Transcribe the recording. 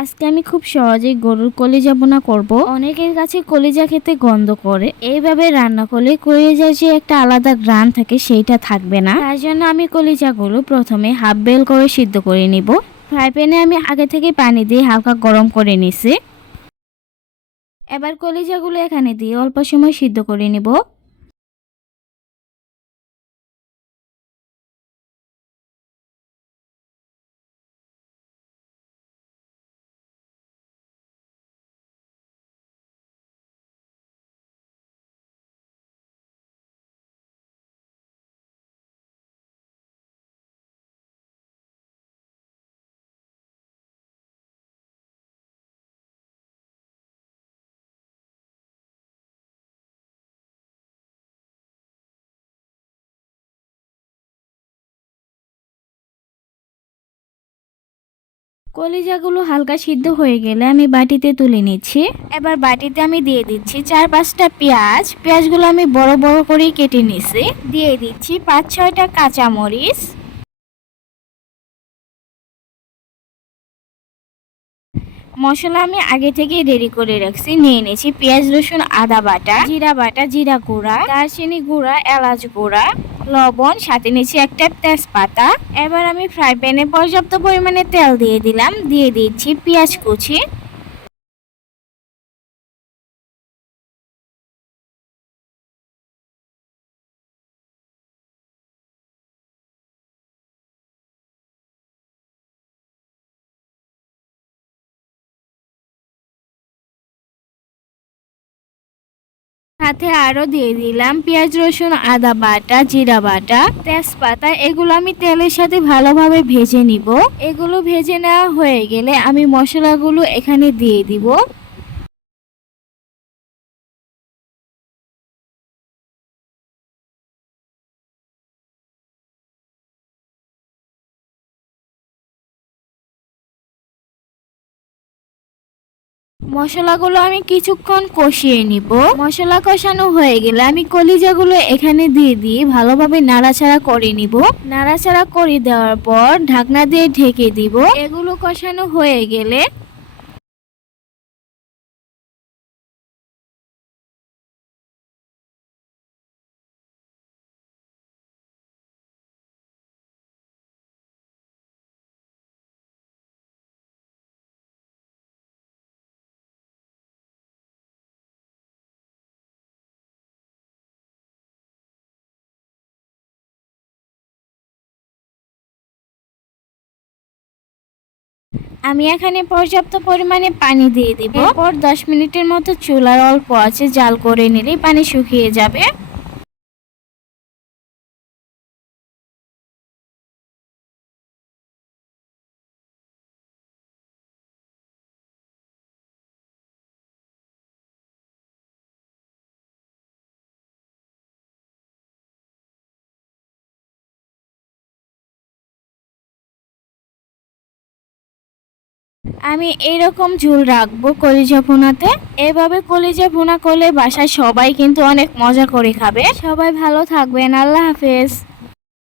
আজকে আমি খুব সহজেই গরুর কলিজা ভুনা করব। অনেকের কাছে কলিজা খেতে গন্ধ করে, এইভাবে রান্না করলে কলিজার যে একটা আলাদা ঘ্রাণ থাকে সেইটা থাকবে না। তার জন্য আমি কলিজাগুলো প্রথমে হাফ বেল করে সিদ্ধ করে নিব। ফ্রাই প্যানে আমি আগে থেকে পানি দিয়ে হালকা গরম করে নিছি। এবার কলিজাগুলো এখানে দিয়ে অল্প সময় সিদ্ধ করে নিব। কলিজাগুলো হালকা সিদ্ধ হয়ে গেলে আমি বাটিতে তুলে নিচ্ছি। এবার বাটিতে আমি দিয়ে দিচ্ছি 4-5টা পেঁয়াজ। পেঁয়াজগুলো আমি বড় বড় করেই কেটে নিছি। দিয়ে দিচ্ছি 5-6টা কাঁচামরিচ। মশলা আমি আগে থেকে রেডি করে রাখছি। নিয়ে নিয়েছি পেঁয়াজ, রসুন, আদা বাটা, জিরা বাটা, জিরা গুঁড়া, দারচিনি গুঁড়া, এলাচ গুঁড়া, লবণ, সাথে নিয়েছি একটা তেজপাতা। এবার আমি ফ্রাই প্যানে পর্যাপ্ত পরিমাণে তেল দিয়ে দিলাম। দিয়ে দিচ্ছি পেঁয়াজ কুচি। সাথে আরো দিয়ে দিলাম পেঁয়াজ, রসুন, আদা বাটা, জিরা বাটা, তেজপাতা। এগুলো আমি তেলের সাথে ভালোভাবে ভেজে নিব। এগুলো ভেজে নেওয়া হয়ে গেলে আমি মশলাগুলো এখানে দিয়ে দিব। মশলাগুলো আমি কিছুক্ষণ কষিয়ে নিব। মশলা কষানো হয়ে গেলে আমি কলিজাগুলো এখানে দিয়ে ভালোভাবে নাড়াচাড়া করে নিব। নাড়াচাড়া করে দেওয়ার পর ঢাকনা দিয়ে ঢেকে দিব। এগুলো কষানো হয়ে গেলে আমি এখানে পর্যাপ্ত পরিমাণে পানি দিয়ে দিব। এরপর 10 মিনিটের মতো চুলার অল্প আছে জাল করে নিলেই পানি শুকিয়ে যাবে। আমি এইরকম ঝোল রাখবো কলিজা ভুনাতে। এভাবে কলিজা ভুনা করলে বাসায় সবাই কিন্তু অনেক মজা করে খাবে। সবাই ভালো থাকবেন। আল্লাহ হাফেজ।